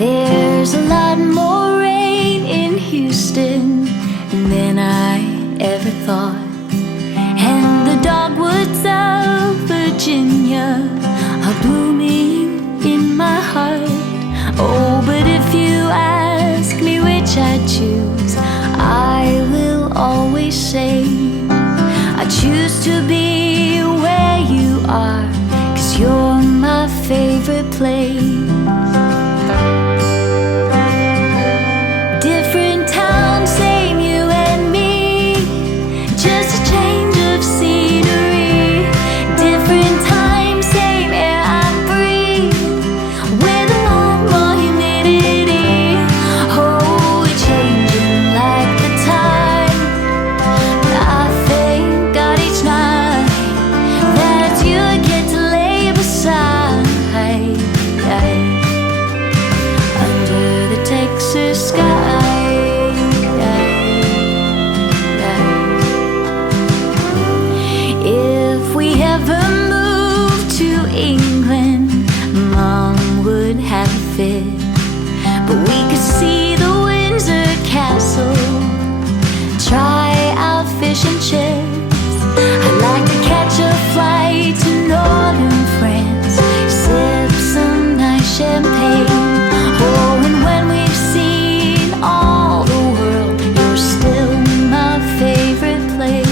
There's a lot more rain in Houston than I ever thought, and the dogwoods of Virginia are blooming in my heart. Oh, but if you ask me which I'd choose, I will always say I choose to be where you are, 'cause you're my favorite place. But we could see the Windsor Castle, try out fish and chips. I'd like to catch a flight to northern France, sip some nice champagne. Oh, and when we've seen all the world, you're still my favorite place.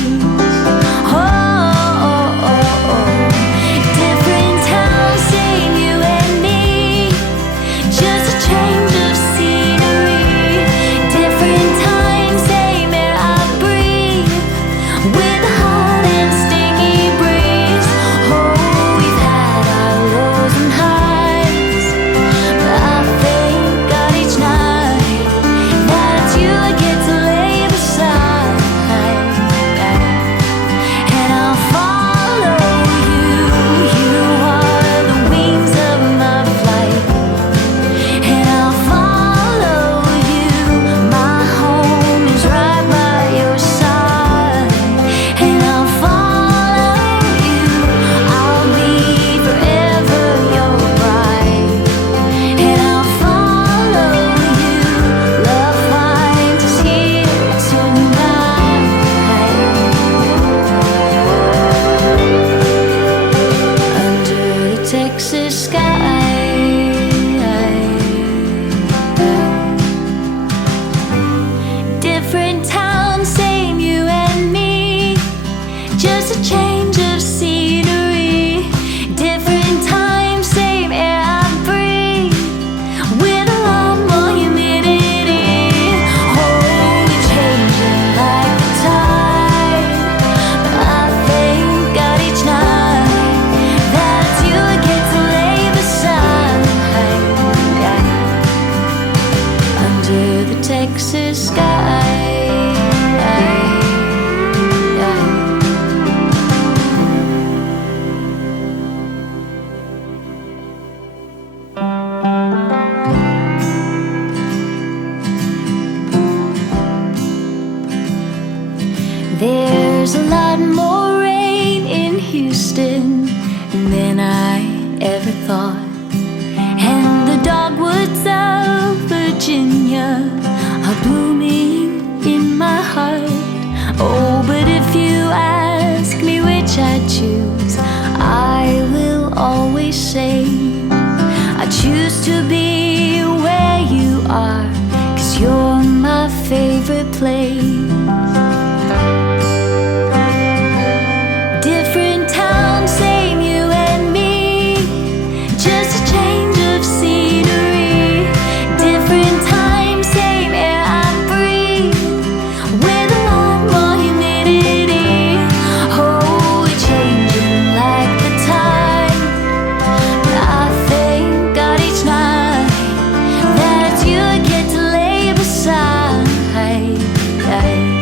Texas sky. There's a lot more rain in Houston than I ever thought, and the dogwoods of Virginia are blooming in my heart. Oh, but if you ask me which I'd choose, I will always say I choose to be where you are, 'cause you're my favorite place. Yeah.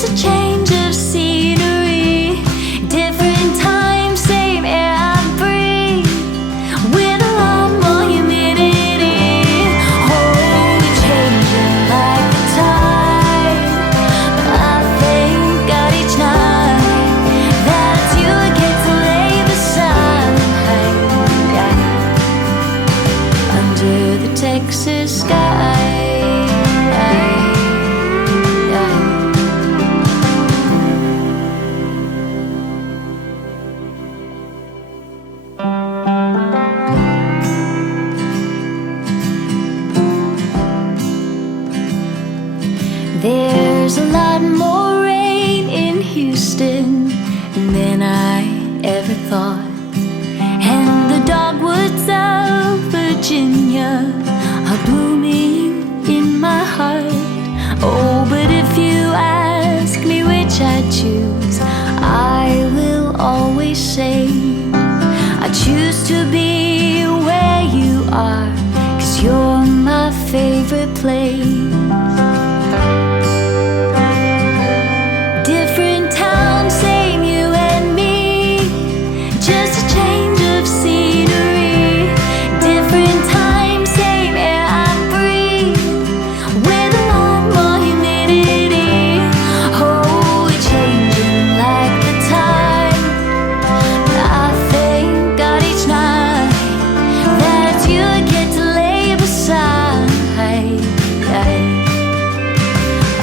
just a change of scenery. Different time, same air I breathe, with a lot more humidity. Oh, we're changing like the tide, but I thank God each night that you get to lay beside under the Texas sky. There's a lot more rain in Houston than I ever thought, and the dogwoods of Virginia are blooming in my heart. Oh, but if you ask me which I'd choose, I will always say I choose to be where you are, 'cause you're my favorite place. Different town, same you and me, just a change of scenery. Different time, same air I breathe, with a lot more humidity. Oh, we're changing like the tide, but I thank God each night that you get to lay beside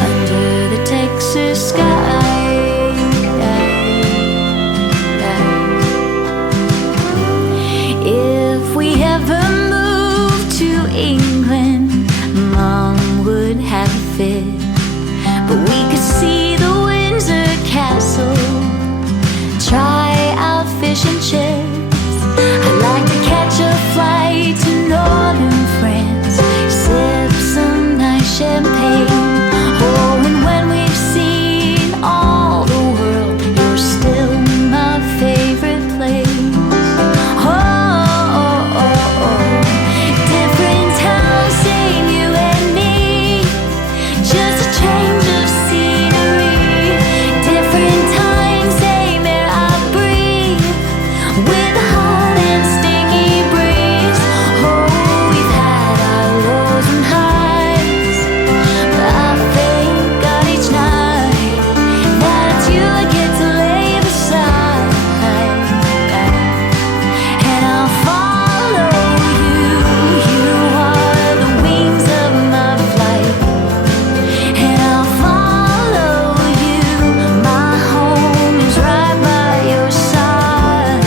under the Texas sky. If we ever moved to England, Mom would have a fit, but we could see the Windsor Castle, try out fish and chips. I'd like to catch a flight to northern France, sip some nice champagne. Oh, and when we've seen all the world, you're still my favorite place. Different town, same you and me, just a change of scenery. Different time, same air I breathe, with a hot and sticky breeze. Oh, we've had our lows and highs, but I thank God each night that you get to lay beside, and I'll follow you. You are the wings of my flight, and I'll follow you. My home is right by your side,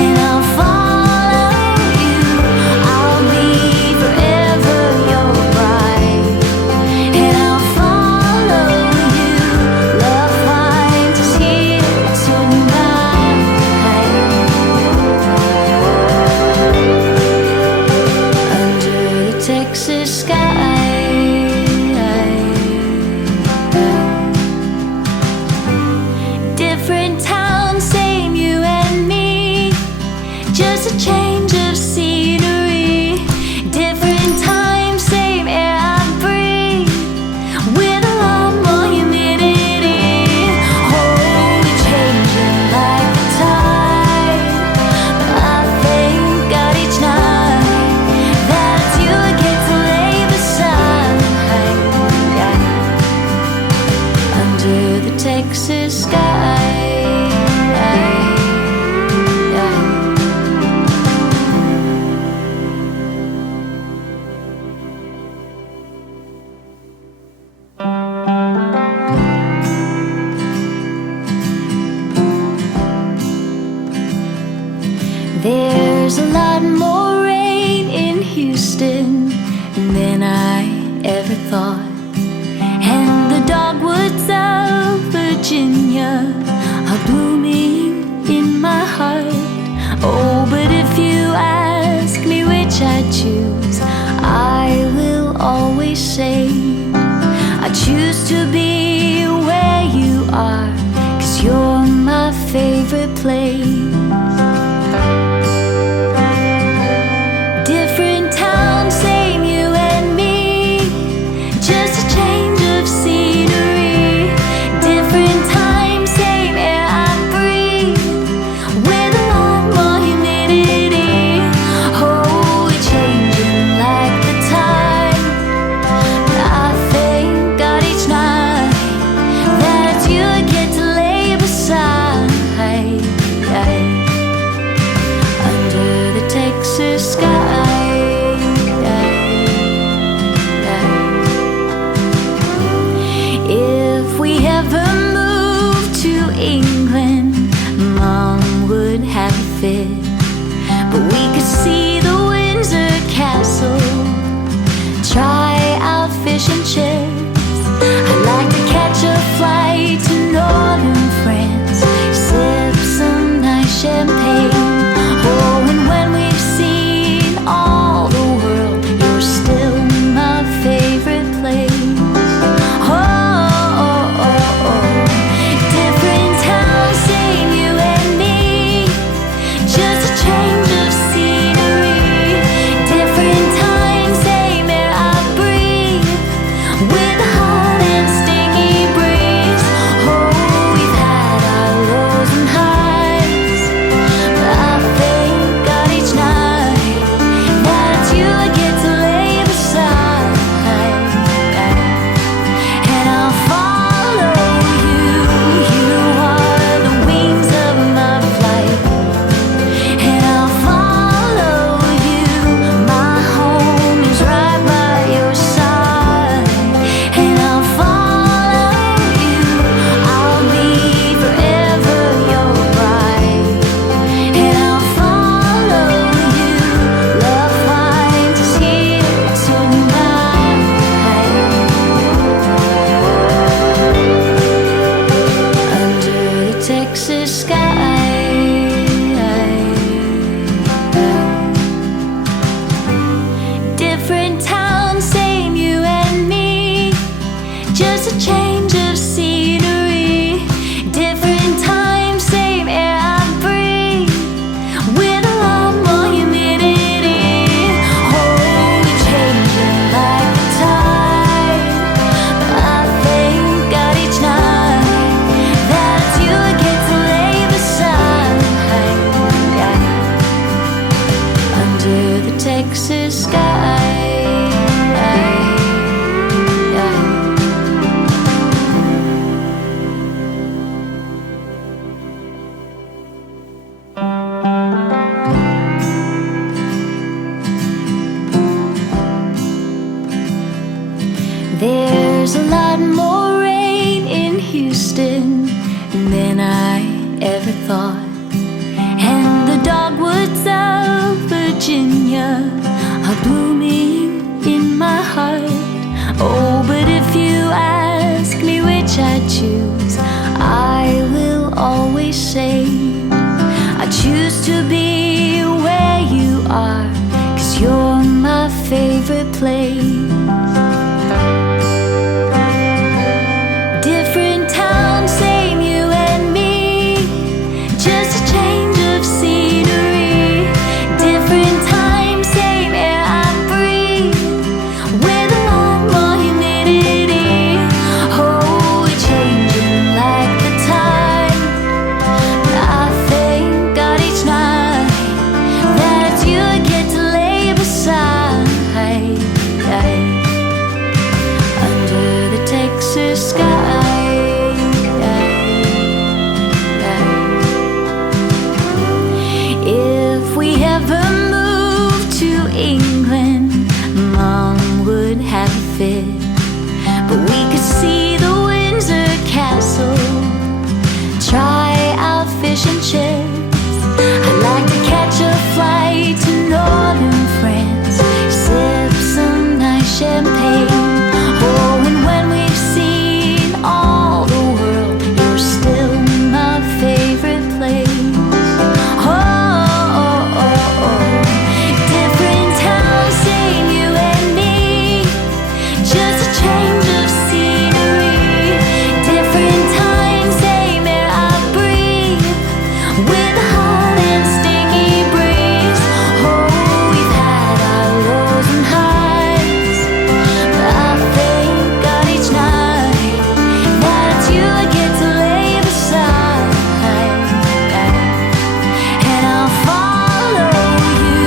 and I'll follow you. I'll be forever your bride, and I'll follow you. Love finds us here tonight under the Texas sky. Different town, same you and me, just a change of scenery. Different time, same air I breathe, with a lot more humidity. Oh, we're changing like the tide, but I thank God each night that you get to lay beside under the Texas sky. There's a lot more rain in Houston than I ever thought, and the dogwoods of Virginia are blooming in my heart. Oh, but if you ask me which I'd choose, I will always say I choose to be where you are, 'cause you're my favorite place. Different town, same you and me, just a change of scenery. than I ever thought. And the dogwoods of Virginia are blooming in my heart. Oh, but if you ask me which I choose, I will always say I choose to be where you are, 'cause you're my favorite place. Different town, same you and me, just a change of scenery. Different time, same air I breathe, with a lot more humidity. Oh, we're changing like the tide, but I thank God each night that it's you I get to lay beside. Under the Texas sky. If we ever moved to England, Mom would have a fit, but we could see the Windsor Castle, try out fish and chips. I'd like to catch a flight to northern France, sip some nice champagne. Oh, and when we've seen all the world, you're still my favorite place. Different town, same you and me, just a change of scenery. Different time, same air I breathe, with a hot and sticky breeze. Oh, we've had our lows and highs, but I thank God each night that it's you I get to lay beside. And I'll follow you,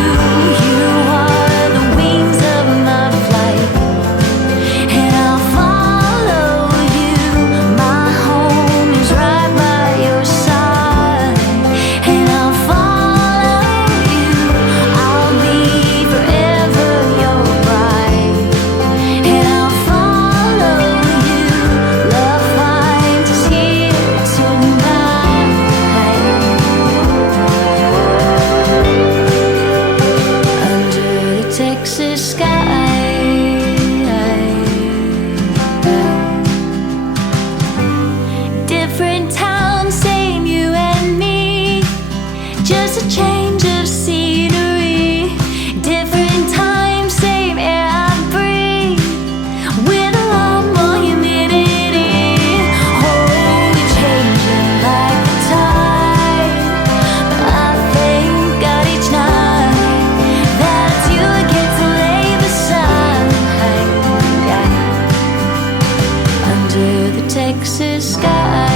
you are the wings of my flight. And I'll follow you, my home is right by your side. And I'll follow you, I'll be forever your bride. And I'll follow you, love finds us here tonight. Under the Texas sky. Different town, same you and me, just a change of scenery. Different time, same air I breathe, with a lot more humidity. Oh, we're changing like the tide, but I thank God each night that it's you I get to lay beside. Under the Texas sky.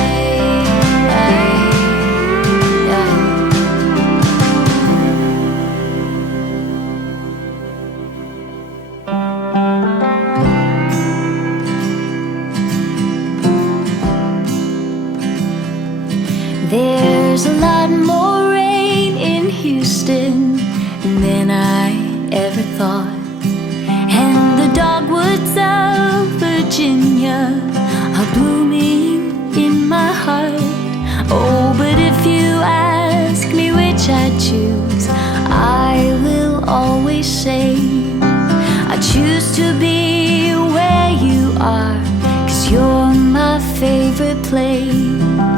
There's a lot more rain in Houston than I ever thought. And the dogwoods of Virginia are blooming in my heart. Oh, but if you ask me which I choose, I will always say I choose to be where you are, 'cause you're my favorite place.